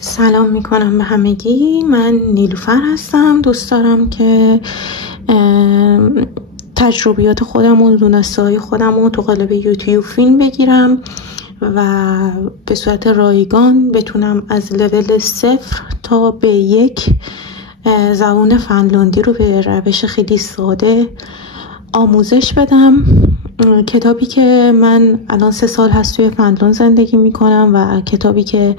سلام میکنم به همگی. من نیلوفر هستم. دوست دارم که تجربیات خودم و دونسته های خودم رو تو قالب یوتیوب فیلم بگیرم و به صورت رایگان بتونم از لول 0 تا به 1 زبان فنلاندی رو به روش خیلی ساده آموزش بدم. کتابی که من الان 3 سال هست توی فنلاند زندگی میکنم و کتابی که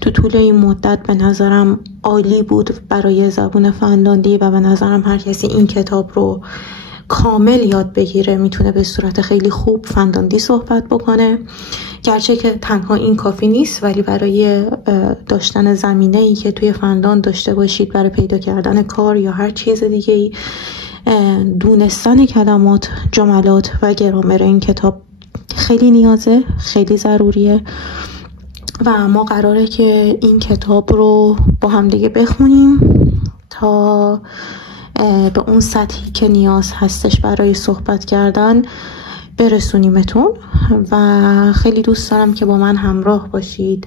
تو طول این مدت به نظرم عالی بود برای زبان فنلاندی و به نظرم هر کسی این کتاب رو کامل یاد بگیره میتونه به صورت خیلی خوب فنلاندی صحبت بکنه. گرچه که تنها این کافی نیست، ولی برای داشتن زمینه‌ای که توی فنلاند داشته باشید برای پیدا کردن کار یا هر چیز دیگه‌ای، دونستن کلمات، جملات و گرامر این کتاب خیلی نیازه، خیلی ضروریه و ما قراره که این کتاب رو با هم دیگه بخونیم تا به اون سطحی که نیاز هستش برای صحبت کردن برسونیمتون و خیلی دوست دارم که با من همراه باشید.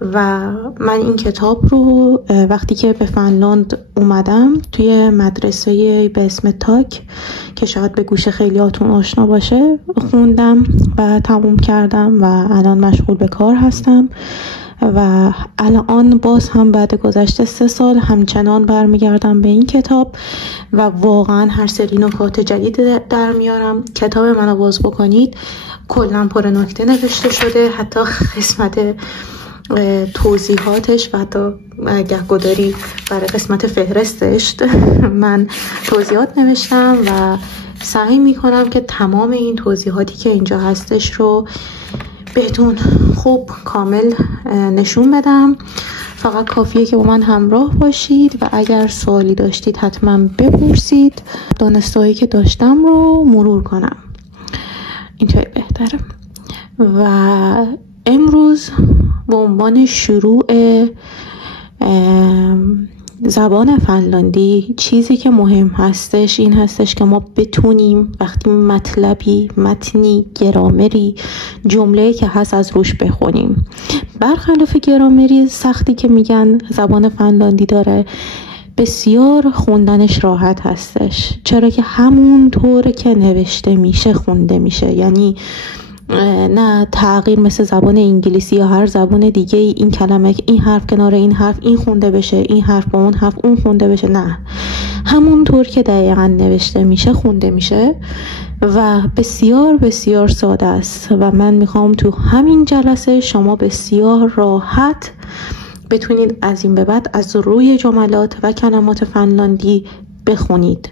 و من این کتاب رو وقتی که به فنلاند اومدم توی مدرسه به اسم تاک که شاید به گوش خیلیاتون آشنا باشه خوندم و تموم کردم و الان مشغول به کار هستم و الان باز هم بعد گذشته 3 سال همچنان برمیگردم به این کتاب و واقعا هر سری نکات جدید در میارم. کتاب منو باز بکنید کلا پر نکته نوشته شده، حتی قسمت توضیحاتش و حتی گهگداری برای قسمت فهرستش من توضیحات نوشتم و سعی میکنم که تمام این توضیحاتی که اینجا هستش رو بهتون خوب کامل نشون بدم. فقط کافیه که با من همراه باشید و اگر سوالی داشتید حتما بپرسید، دانسته‌هایی که داشتم رو مرور کنم، اینطوری بهتره. و امروز به عنوان شروع زبان فنلاندی چیزی که مهم هستش این هستش که ما بتونیم وقتی مطلبی، متنی، گرامری، جمله‌ای که هست از روش بخونیم. برخلاف گرامری سختی که میگن زبان فنلاندی داره، بسیار خوندنش راحت هستش، چرا که همون طور که نوشته میشه خونده میشه. یعنی نه تغییر مثل زبان انگلیسی یا هر زبان دیگه این کلمه این حرف کنار این حرف این خونده بشه، این حرف با اون حرف اون خونده بشه، نه، همون طور که دقیقا نوشته میشه خونده میشه و بسیار بسیار ساده است و من میخوام تو همین جلسه شما بسیار راحت بتونید از این به بعد از روی جملات و کلمات فنلاندی بخونید.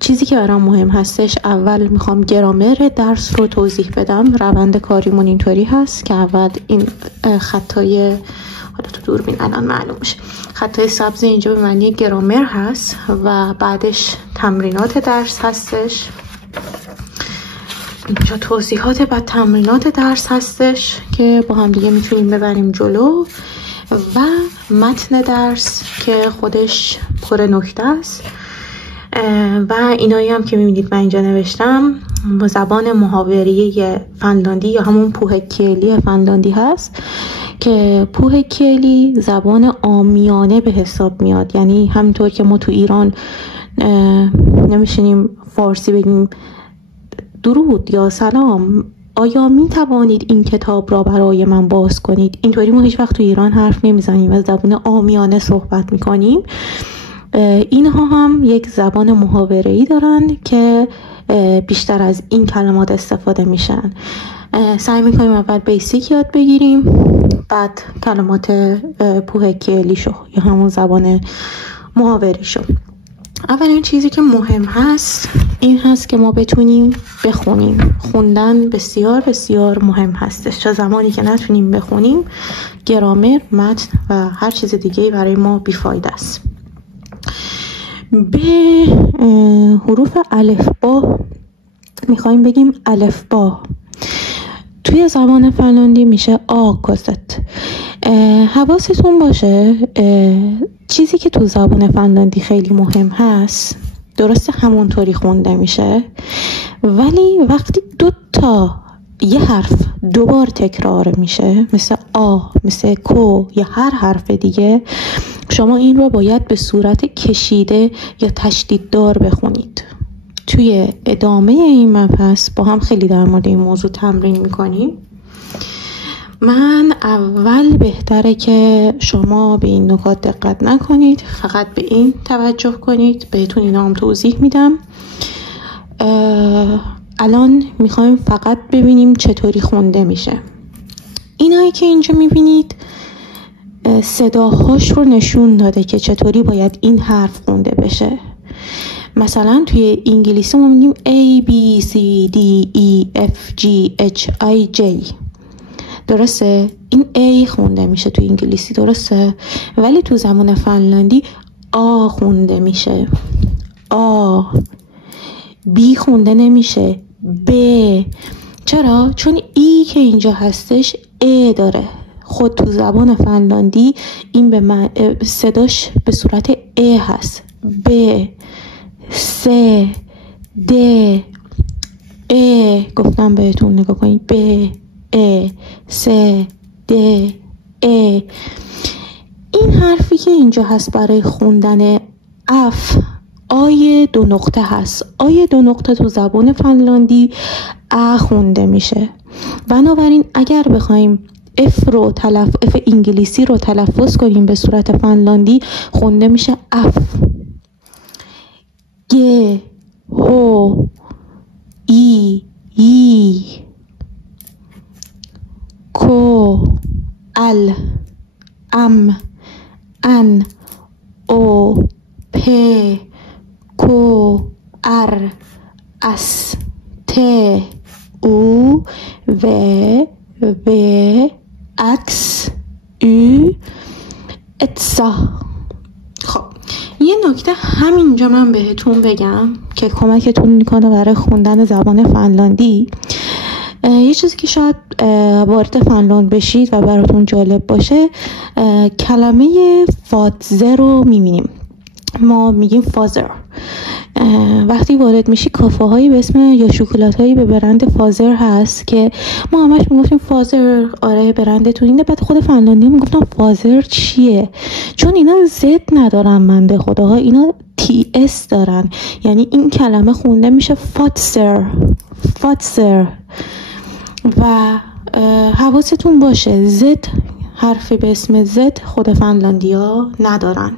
چیزی که برام مهم هستش، اول میخوام گرامر درس رو توضیح بدم. روند کاریمون اینطوری هست که اول این خطای، حالا تو دوربین الان معلوم میشه، خطای سبز اینجا به معنی گرامر هست و بعدش تمرینات درس هستش، اینجا توضیحات، بعد تمرینات درس هستش که با هم دیگه میتونیم ببریم جلو و متن درس که خودش پر نکته است و اینایی هم که میبینید من اینجا نوشتم با زبان محاوره فنلاندی یا همون پوهکیلی فنلاندی هست که پوهکیلی زبان عامیانه به حساب میاد. یعنی همونطور که ما تو ایران نمیشینیم فارسی بگیم درود یا سلام، آیا می توانید این کتاب را برای من باز کنید، اینطوری ما هیچ وقت تو ایران حرف نمیزنیم و زبان عامیانه صحبت میکنیم. اینها هم یک زبان محاوره‌ای دارن که بیشتر از این کلمات استفاده میشن. سعی میکنیم اول بیسیک یاد بگیریم، بعد کلمات پوهکیلیشو یا همون زبان محاوریشو. اولین چیزی که مهم هست این هست که ما بتونیم بخونیم. خوندن بسیار بسیار مهم هستش. چه زمانی که نتونیم بخونیم گرامر، متن و هر چیز دیگه برای ما بیفایده است. به حروف الفبا میخوایم بگیم الفبا. توی زبان فنلاندی میشه آکوست. حواستون باشه چیزی که تو زبان فنلاندی خیلی مهم هست درسته همونطوری خونده میشه، ولی وقتی 2 تا یه حرف 2 بار تکرار میشه، مثل آ، مثل کو یا هر حرف دیگه، شما این رو باید به صورت کشیده یا تشدیددار بخونید. توی ادامه این مبحث با هم خیلی در مورد این موضوع تمرین میکنیم. من اول بهتره که شما به این نکات دقت نکنید، فقط به این توجه کنید. بهتون اینا هم توضیح میدم. الان میخوایم فقط ببینیم چطوری خونده میشه. اینایی که اینجا میبینید صداهاش رو نشون داده که چطوری باید این حرف خونده بشه. مثلا توی انگلیسی ما میگیم A, B, C, D, E, F, G, H, I, J. درسته؟ این A خونده میشه توی انگلیسی، درسته؟ ولی تو زبان فنلاندی آ خونده میشه. آ. B خونده نمیشه. ب. چرا؟ چون ای که اینجا هستش ا داره. خود تو زبان فنلاندی این به صداش به صورت ا هست. ب، س، د، ا. گفتم بهتون نگاه کنید. ب، ا، س، د، ا. این حرفی که اینجا هست برای خوندن اف، آی 2 نقطه هست. آی 2 نقطه تو زبان فنلاندی ا خونده میشه. بنابراین اگر بخوایم اف انگلیسی رو تلفظ کنیم به صورت فنلاندی، خونده میشه اف. گ، هو، ای، ی، کو، ال، ام، ان، او، پ، کو، ار، اس، ت، او، و، اکس، او، اتسا. خب یه نکته همینجا من بهتون بگم که کمکتون میکنه برای خوندن زبان فنلاندی. یه چیزی که شاید وارد فنلاند بشید و براتون جالب باشه، کلمه فادزر رو میبینیم. ما میگیم فازر. وقتی وارد میشی کافه هایی به اسم یا شکلات هایی به برند فازر هست که ما همش میگفتیم فازر، آره برندتون اینه. بعد خود فنلاندی میگفتن فازر چیه؟ چون اینا زد ندارن بنده خداها، اینا تی اس دارن. یعنی این کلمه خونده میشه فاتسر. و حواستون باشه زد، حرفی به اسم زد خود فنلاندی ها ندارن.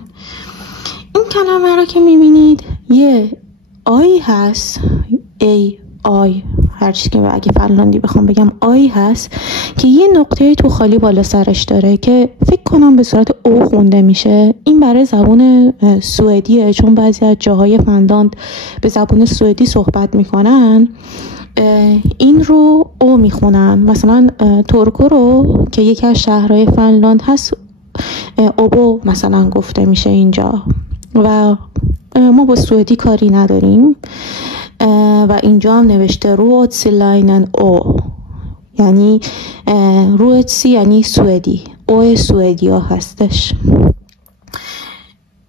این کلمه را که میبینید یه آی هست، ای، آی، هر چیزی که اگه فنلاندی بخوام بگم آی هست که یه نقطه تو خالی بالا سرش داره که فکر کنم به صورت او خونده میشه. این برای زبان سوئدیه، چون بعضی از جاهای فنلاند به زبان سوئدی صحبت میکنن، این رو او میخونن. مثلا تورکو رو که یکی از شهرهای فنلاند هست اوبو مثلا گفته میشه اینجا، و ما با سوئدی کاری نداریم. و اینجا هم نوشته روتسیلاینن او، یعنی روتسی یعنی سوئدی، او سوئدی ها هستش.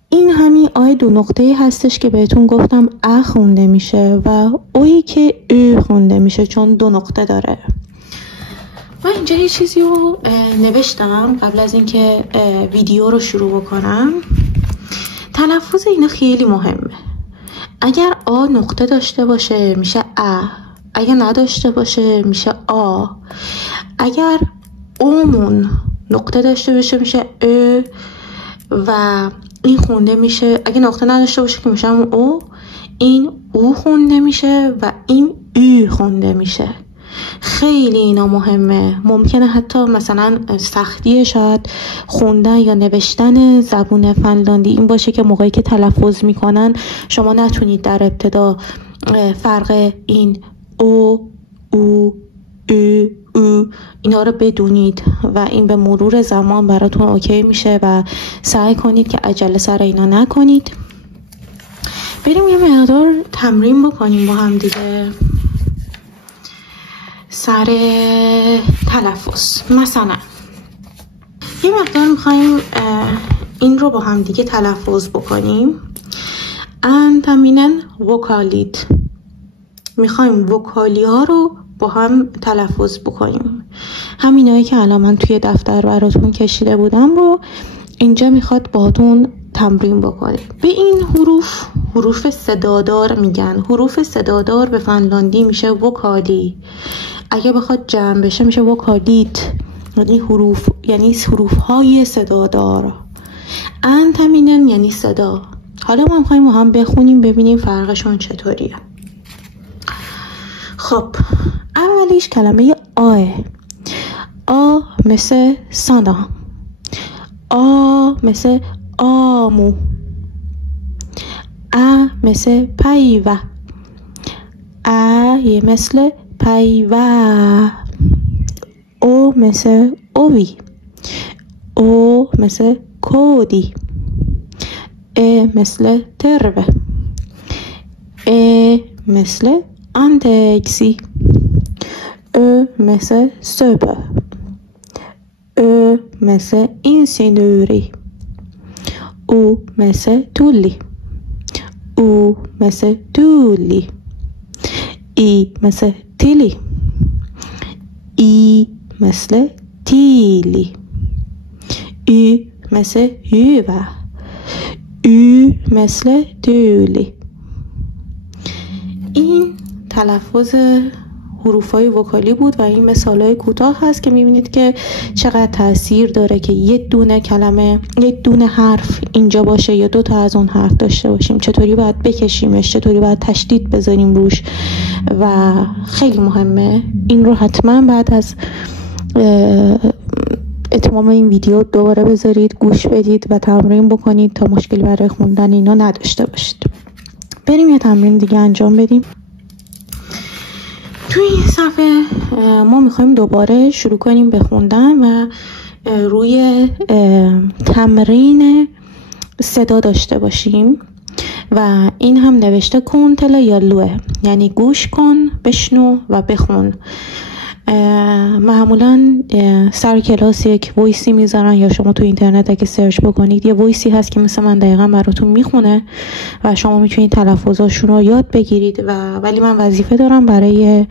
این همین آی 2 نقطه هستش که بهتون گفتم ا خونده میشه و اویی که او خونده میشه چون 2 نقطه داره. و اینجا یه چیزی رو نوشتم قبل از اینکه ویدیو رو شروع بکنم. تلفظ اینا خیلی مهمه. اگر آ نقطه داشته باشه میشه ا، اگر نداشته باشه میشه آ. اگر اومون نقطه داشته باشه میشه ا و این خونده میشه. اگه نقطه نداشته باشه که میشه او، این او خونده میشه و این او خونده میشه. خیلی اینا مهمه. ممکنه حتی مثلا سختی شاید خوندن یا نوشتن زبون فنلاندی این باشه که موقعی که تلفظ میکنن شما نتونید در ابتدا فرق این او، او اینا رو بدونید و این به مرور زمان براتون اوکی میشه و سعی کنید که عجله سر اینا نکنید. بریم یه مقدار تمرین بکنیم با هم دیگه سر تلفظ. مثلا یه مقدار میخواییم این رو با هم دیگه تلفظ بکنیم. انتامینن وکالیت، میخوایم وکالی ها رو با هم تلفظ بکنیم. همینایی که الان من توی دفتر براتون کشیده بودم رو اینجا میخواد باهاتون تمرین بکنیم. به این حروف صدادار میگن. حروف صدادار به فنلاندی میشه وکالی. اگه بخواد جمع بشه میشه وکالیت. یعنی حروف های صدادار. انتمینن یعنی صدا. حالا ما میخوایم با هم بخونیم ببینیم فرقشون چطوریه. خب اولیش کلمه آه. آ مثل سانا. آ مثل آمو. مثل پیوه. یه مثل پیوه. او مثل اوی. او مثل کودی. مثل تروه. مثل انتکسی. مثل سوبه. مثل insinuri. او مثل تولی. او مثل تولی. ای مثل تیلی. ای مثل تیلی. ای مثل هیوه. ای مثل تولی. این تلفظ حروفای وکالی بود و این مثالای کوتاه هست که میبینید که چقدر تاثیر داره که یه دونه حرف اینجا باشه یا 2 تا از اون حرف داشته باشیم. چطوری باید بکشیمش، چطوری باید تشدید بذاریم روش و خیلی مهمه. این رو حتما بعد از اتمام این ویدیو دوباره بذارید، گوش بدید و تمرین بکنید تا مشکلی برای خوندن اینا نداشته باشید. بریم یه تمرین دیگه انجام بدیم. توی این صفحه ما میخوایم دوباره شروع کنیم به خوندن و روی تمرین صدا داشته باشیم و این هم نوشته کونتلا یا لوه، یعنی گوش کن، بشنو و بخون. معمولا سر کلاس یک وایسی میذارن یا شما تو اینترنت اگه سرچ بکنید یه وایسی هست که مثل من دقیقا براتون میخونه و شما میتونید تلفظاشون رو یاد بگیرید ولی من وظیفه دارم برای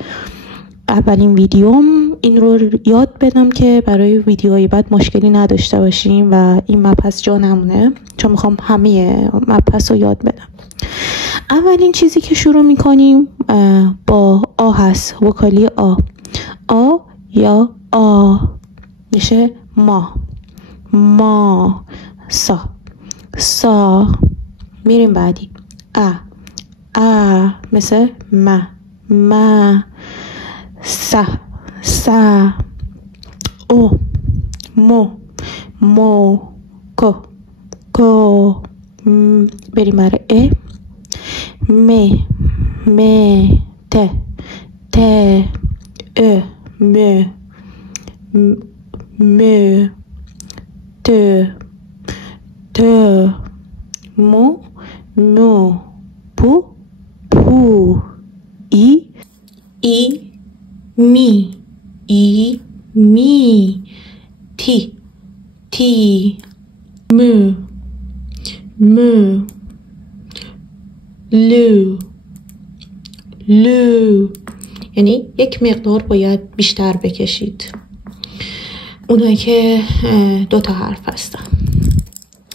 اولین ویدیوم این رو یاد بدم که برای ویدیوهای بعد مشکلی نداشته باشیم و این مبحث جا نمونه، چون میخوام همه مبحث رو یاد بدم. اولین چیزی که شروع میکنیم با آ هست، وکالی آ. آ یا آ میشه ما. سا. میریم بعدی. مثل ما. سا. او مو کو. بریم برای می ته مو ته مو پو ای می تی مو لو. یعنی یک مقدار باید بیشتر بکشید، اونایی که 2 تا حرف هستن.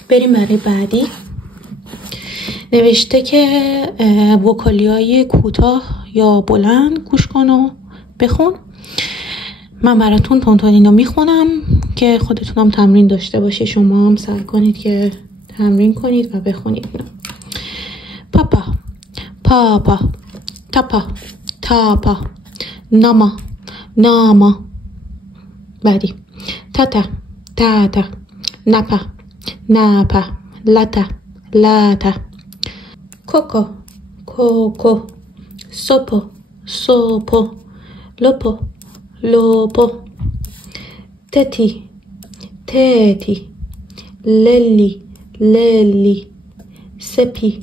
بریم برای بعدی. نوشته که وکالیای کوتاه یا بلند گوش کن و بخون. من براتون تونتون میخونم که خودتونم تمرین داشته باشی، شما هم سعی کنید که تمرین کنید و بخونید. پاپا تاپا ناما. بعدی تاتا ناپا لاتا کوکو سوپو لوپو تتی للی سپی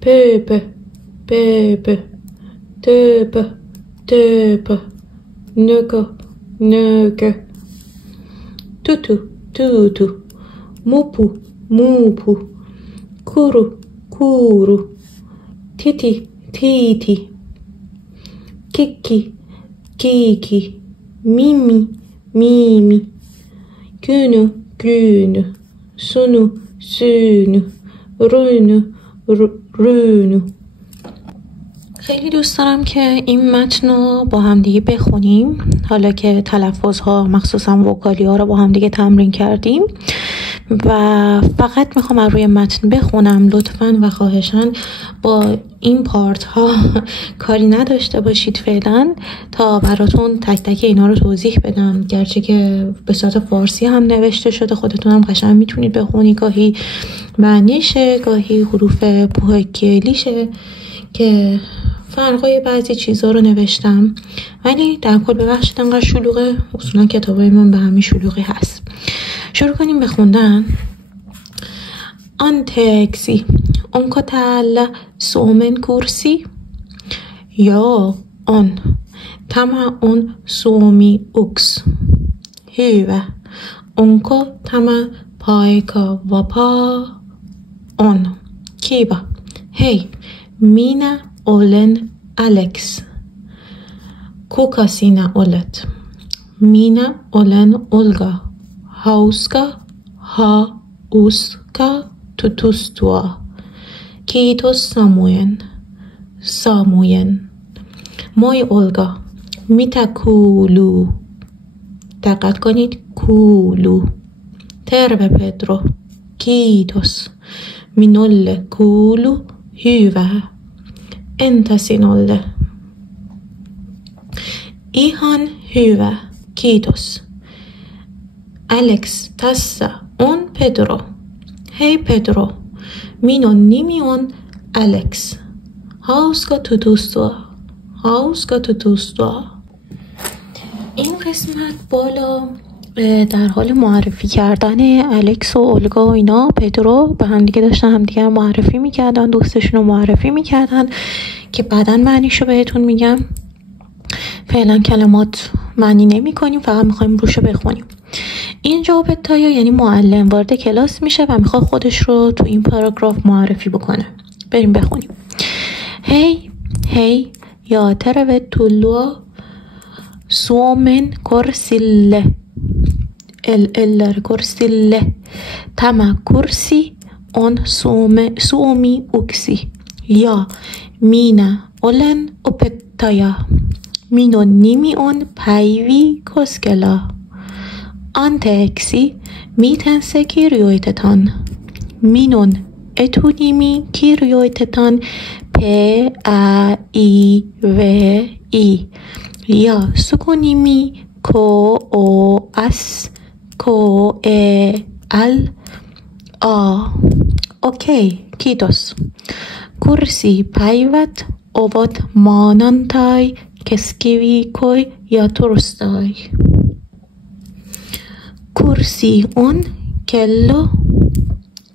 پوپ توپ نوکو توتو موپو کورو تیتی kiki, kiki, mimi, mimi, günü, günü, sunu, sunu, رونو رونو. خیلی دوست دارم که این متن رو با هم دیگه بخونیم، حالا که تلفظ ها مخصوصا وکالی ها رو با هم دیگه تمرین کردیم و فقط میخوام از روی متن بخونم. لطفاً و خواهشاً با این پارت ها کاری نداشته باشید فعلا تا براتون تک تک اینا رو توضیح بدم، گرچه که به صورت فارسی هم نوشته شده، خودتون هم قشنگ میتونید بخونی، گاهی معنیشه گاهی حروف پوهکیلیشه که فرقای بعضی چیزا رو نوشتم، ولی در کل ببخشید انقدر شلوغه، اصولا کتابای من به همین شلوغی هست. شروع کنیم بخوندن. آن تاکسی اون کتل سومن کرسی یا آن تما اون سومی اوکس هیوه اونکو تما پایکا و پا اون کیبا هی مینا اولن الکس کوکاسینا اولت مینا اولن اولگا هاوسکا ها اوسکا توتوستوا کیتوس ساموین مای اولگا میتا کولو، دقت کنید کولو، تربه پدرو کیتوس مینوله کولو هیوه انتا سینوله ایهان هیوه کیتوس الکس تاسا اون پدرو هی پدرو مینون نیمیون الکس هاوسکا توتوستوا. این قسمت بالا در حال معرفی کردن الکس و اولگا و اینا، پدرو به هم دیگه داشتن هم دیگه معرفی میکردن، دوستشون رو معرفی میکردن که بعداً معنیشو بهتون میگم. فعلا کلمات معنی نمی کنیم، فقط میخوایم روشو بخونیم. اینجا بتایا یعنی معلم وارد کلاس میشه و میخواد خودش رو تو این پاراگراف معرفی بکنه. بریم بخونیم. هی یا ترو تولو سومن کرسیله ال کرسیله تما کرسی اون سومی اوکسی یا مینا اولن اوپتایا مینون نیمی اون پایوی کسکلا آن تاکسی میتنسه کیریویتتان مینون اتونیمی کیریویتتان پ ا ای و ای یا سکونیمی کو او اس کو ا ال آ اوکی کیتوس کرسی پایوت اوبات مانانتای کسکیوی کوی یا ترستای kursi on kello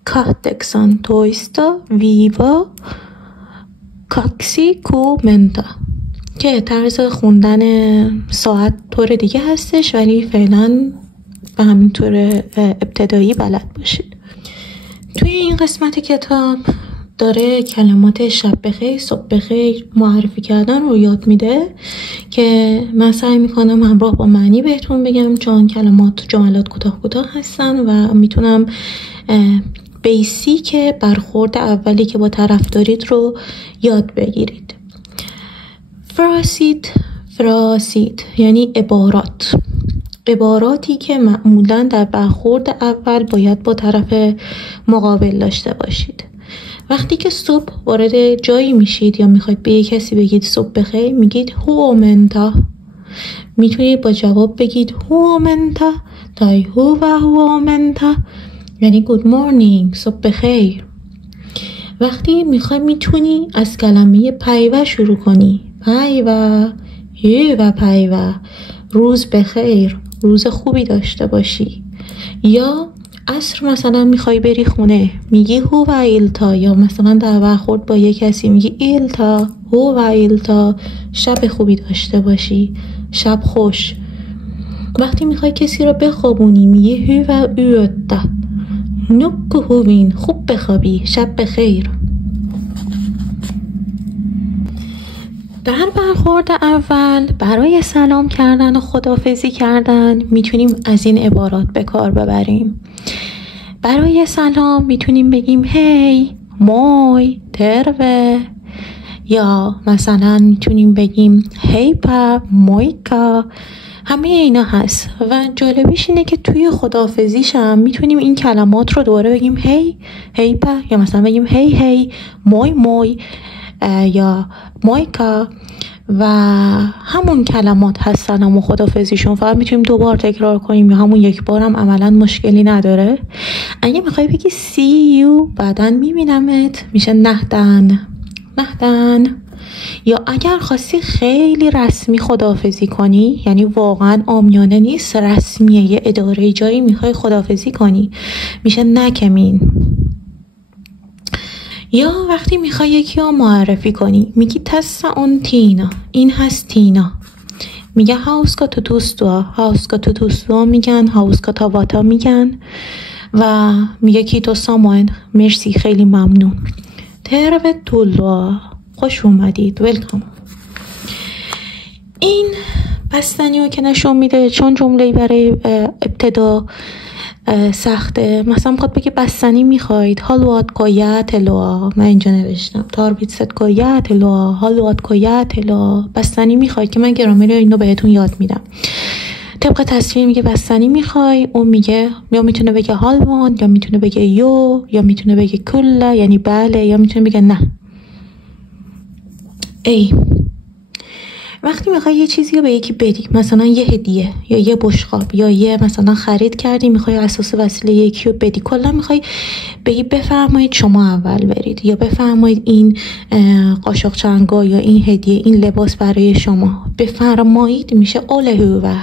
kahdeksan toista viva kaksi kumenta که طرز خوندن ساعت طور دیگه هستش، ولی فعلا به همین طور ابتدایی بلد باشید. توی این قسمت کتاب داره کلمات شب بخیر، صبح بخیر معرفی کردن رو یاد میده که من سعی میکنم همراه با معنی بهتون بگم، چون کلمات جملات کوتاه هستن و میتونم بیسیک برخورد اولی که با طرف دارید رو یاد بگیرید. فراسید یعنی عباراتی که معمولا در برخورد اول باید با طرف مقابل داشته باشید. وقتی که صبح وارد جایی میشید یا میخواید به یک کسی بگید صبح بخیر، میگید هومنتا. میتونید با جواب بگید هومنتا تای هو و هومنتا یعنی گود مورنینگ، صبح بخیر. وقتی میتونی از کلمه پایوه شروع کنی، پایوه و پایوه، روز بخیر، روز خوبی داشته باشی. یا عصر مثلا میخوای بری خونه، میگی هو و ایلتا، یا مثلا در برخورد با یک کسی میگی ایلتا، هو و ایلتا، شب خوبی داشته باشی، شب خوش. وقتی میخوای کسی رو بخوابونی میگی هو و اوتا، نک هوین، خوب بخوابی، شب بخیر. در برخورد اول برای سلام کردن و خداحافظی کردن میتونیم از این عبارات به کار ببریم. برای سلام میتونیم بگیم هی، موی، تروه، یا مثلا میتونیم بگیم هیپا، مویکا. همه اینا هست و جالبیش اینه که توی خداحافظیش هم میتونیم این کلمات رو دوباره بگیم هی، هیپا، یا مثلا بگیم هی هی، موی موی، یا مویکا و همون کلمات هست سلام و خداحافظیشون. فقط میتونیم 2 بار تکرار کنیم یا همون 1 بار هم عملا مشکلی نداره. اگه میخوای بگی see you بعداً میبینمت میشه نهدن، نهدن. یا اگر خواستی خیلی رسمی خداحافظی کنی، یعنی واقعا عامیانه نیست، رسمیه، یه اداره جایی میخوای خداحافظی کنی، میشه نکمین. یا وقتی میخوای یکی رو معرفی کنی میگی تسا اون تینا، این هست تینا. میگه هاوسکا تو توستوا، هاوسکا تو توستوا میگن، هاوسکا تاباتا میگن. و میگه کی تو ساموئل، مرسی، خیلی ممنون. تربت تولوا، خوش اومدید، ولکام. این بستنی رو که نشون میده چون جمله‌ای برای ابتدا سخته. مثلا میخواد بگه بستنی میخواید، هالوات کویت لوا، من اینجا نوشتم تاربیت ست کویت لوا، هالوات کویت لوا، بستنی میخواید که من گرامر اینو بهتون یاد میدم. طبق تصویر میگه بستنی میخوای، اون میگه یا میتونه بگه هالوان، یا میتونه بگه یو، یا میتونه بگه کلا یعنی بله، یا میتونه بگه نه. ای وقتی میخوای یه چیزی رو به یکی بدی، مثلا یه هدیه یا یه بشقاب یا یه مثلا خرید کردی میخوای اساس وسیله یکی رو بدی، کلا میخوای بگی بفرمایید شما اول برید، یا بفرمایید این قاشق چنگا یا این هدیه، این لباس برای شما، بفرمایید میشه اولهوه،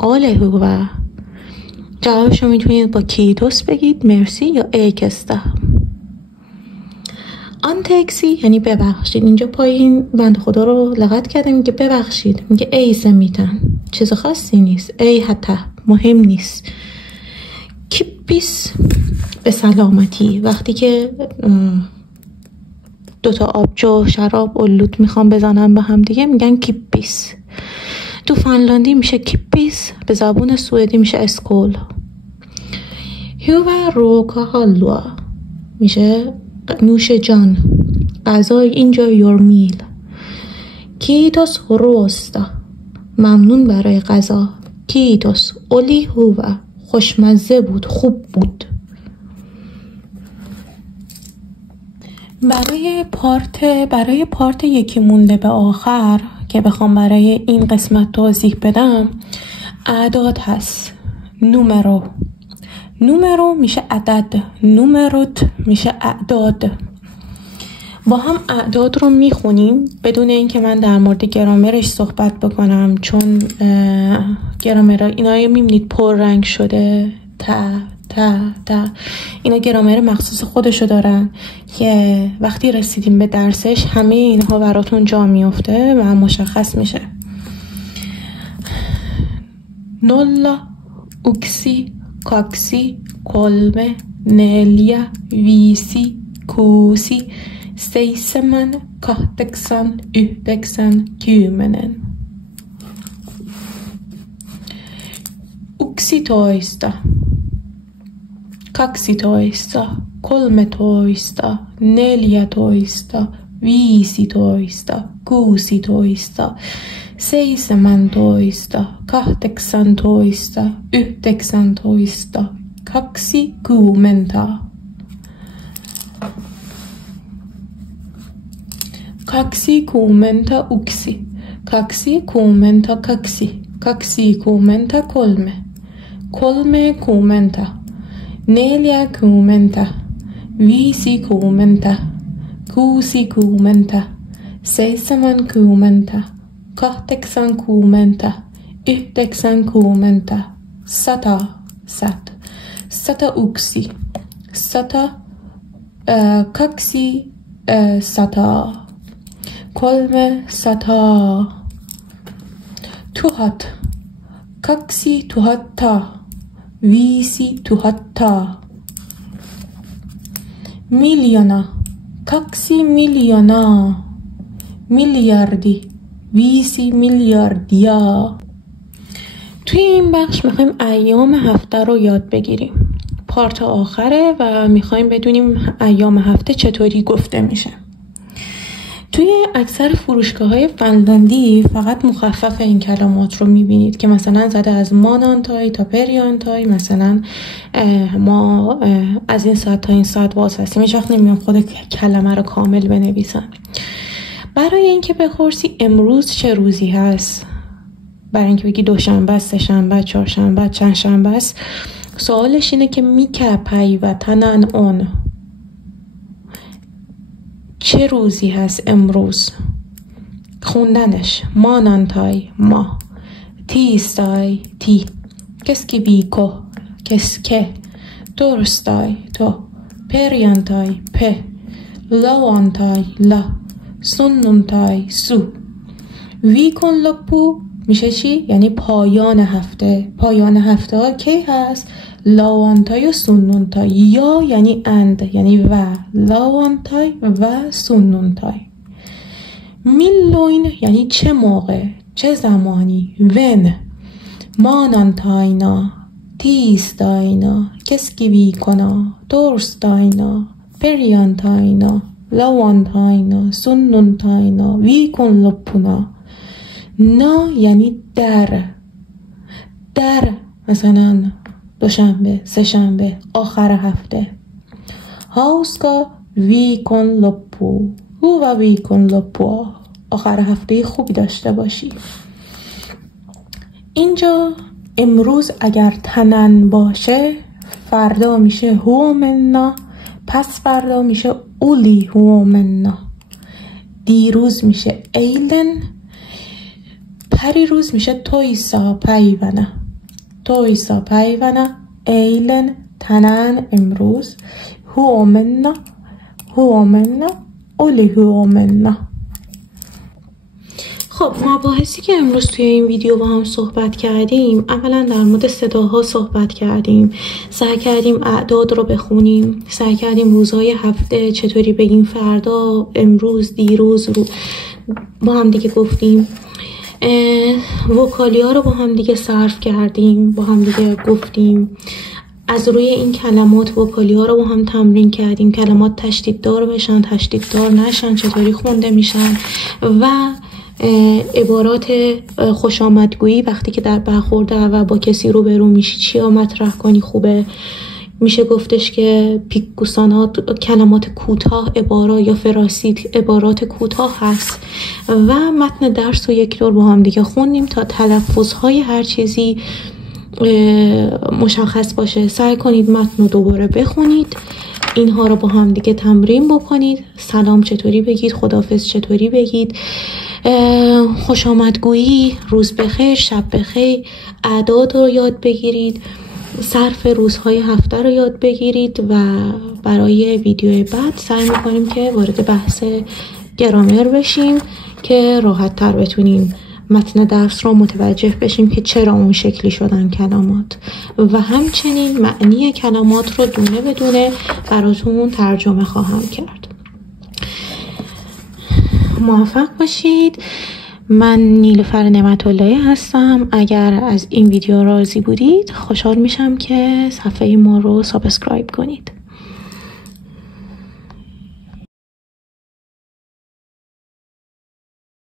اولهوه. جوابش رو میتونید با کیتوس بگید، مرسی، یا ایکستا. آن تکسی یعنی ببخشید. اینجا پایین بند خدا رو لغت کرده، میگه ببخشید، میگه ایزه میتن، چیز خاصی نیست، ای حتی مهم نیست. کیپیس به سلامتی، وقتی که 2 تا آبجو شراب و لوت میخوام بزنن به هم دیگه میگن کیپیس. تو فنلاندی میشه کیپیس، به زبون سوئدی میشه اسکول. هیو روکا هالوا میشه نوش جان، غذای اینجا یور میل. کیتوس روستا، ممنون برای غذا. کیتوس اولی هووا، خوشمزه بود، خوب بود. برای پارت یکی مونده به آخر که بخوام برای این قسمت توضیح بدم، اعداد هست. نومرو میشه عدد، نومروت میشه اعداد. با هم اعداد رو میخونیم بدون اینکه من در مورد گرامرش صحبت بکنم، چون گرامر اینا میبینید پر رنگ شده، تا اینا گرامر مخصوص خودشو دارن که وقتی رسیدیم به درسش همه اینها براتون جا میفته و مشخص میشه. نولا، اوکسی، کاکسی، کلمه، نلیا، ویسی، کوسی، سیسمن، کاهتکسن، یهتکسن، کیومنن. اوکسی تویستا، kaksi toista, 13, 14, 15, 16, 17, 18, 19, 20. Kaksi kuumenta uksi, kaksi kuumenta kaksi, kaksi kuumenta kolme, kolme kuumenta, 4 kuumenta, 5 kuumenta, 6 kuumenta, 7 kuumenta, 8 kuumenta, 9 kuumenta, 100 uksi, 2 100, kolme 100, 1000, 2 tuhatta, 5 tuhatta, miljona, 2 miljona, میلیاردی، ویسی میلیاردیا. توی این بخش میخوایم ایام هفته رو یاد بگیریم. پارت آخره و میخوایم بدونیم ایام هفته چطوری گفته میشه. توی اکثر فروشگاه‌های فنلاندی فقط مخفف این کلمات رو میبینید که مثلا زده از مانانتای تا پریانتای، مثلا ما از این ساعت تا این ساعت باز هستیم. هیچ وقت نمیان خود کلمه رو کامل بنویسن. برای اینکه بپرسی امروز چه روزی هست، برای اینکه بگی دوشنبه، سه‌شنبه، چهارشنبه، چند شنبه است، سوالش اینه که میکه پی و تنن اون، چه روزی هست امروز. خوندنش مانانتای ما، تیستای تی، کسکی بیکو کسکه، تورستای تو، پریانتای په، لاوانتای لا، سنونتای سو. ویکون لپو میشه چی؟ یعنی پایان هفته. پایان هفته ها کی هست؟ لاوانتای و سنونتای. یا یعنی اند، یعنی و. لاوانتای و سنونتای. میلوین یعنی چه موقع، چه زمانی. ون مانانتاینا، تیستاینا، کسکی ویکونا، تورستاینا، پریانتاینا، لاوانتاینا، سنونتاینا، ویکون لپونا. نا یعنی در. در مثلا دوشنبه، سه‌شنبه، آخر هفته. هاوسکا ویکون لپو، هو و ویکون لپو، آخر هفته خوبی داشته باشی. اینجا امروز اگر تنن باشه فردا میشه هومنا، پس فردا میشه اولی هومنا. دیروز میشه ایلن، پریروز میشه تویسا پیونه. تویسا پیونه، ایلن تنن امروز، هومنا هومنا، اولی هومنا. خب مباحثی که امروز توی این ویدیو با هم صحبت کردیم، اولا در مورد صداها صحبت کردیم، سعی کردیم اعداد رو بخونیم، سعی کردیم روزهای هفته چطوری بگیم، فردا، امروز، دیروز رو با هم دیگه گفتیم. وکالیا رو با هم دیگه صرف کردیم، با هم دیگه گفتیم. از روی این کلمات وکالیا رو با هم تمرین کردیم، کلمات تشدیددار بشن، تشدیددار نشن، چطوری خونده میشن. و عبارات خوشامدگویی وقتی که در برخورد و با کسی روبرو میشی چیا مطرح کنی خوبه. میشه گفتش که پیکوسانات کلمات کوتاه، عبارات یا فراسیت عبارات کوتاه هست. و متن درس رو یک دور با هم دیگه خوندیم تا تلفظهای هر چیزی مشخص باشه. سعی کنید متن رو دوباره بخونید، اینها رو با هم دیگه تمرین بکنید. سلام چطوری بگید، خداحافظ چطوری بگید، خوشامدگویی، روز بخیر، شب بخیر، اعداد رو یاد بگیرید، صرف روزهای هفته رو یاد بگیرید. و برای ویدیوی بعد سعی میکنیم که وارد بحث گرامر بشیم که راحت تر بتونیم متن درس رو متوجه بشیم که چرا اون شکلی شدن کلمات، و همچنین معنی کلمات رو دونه بدونه براتون ترجمه خواهم کرد. موفق باشید. من نیلوفر نعمت‌اللهی هستم. اگر از این ویدیو راضی بودید خوشحال میشم که صفحه ما رو سابسکرایب کنید.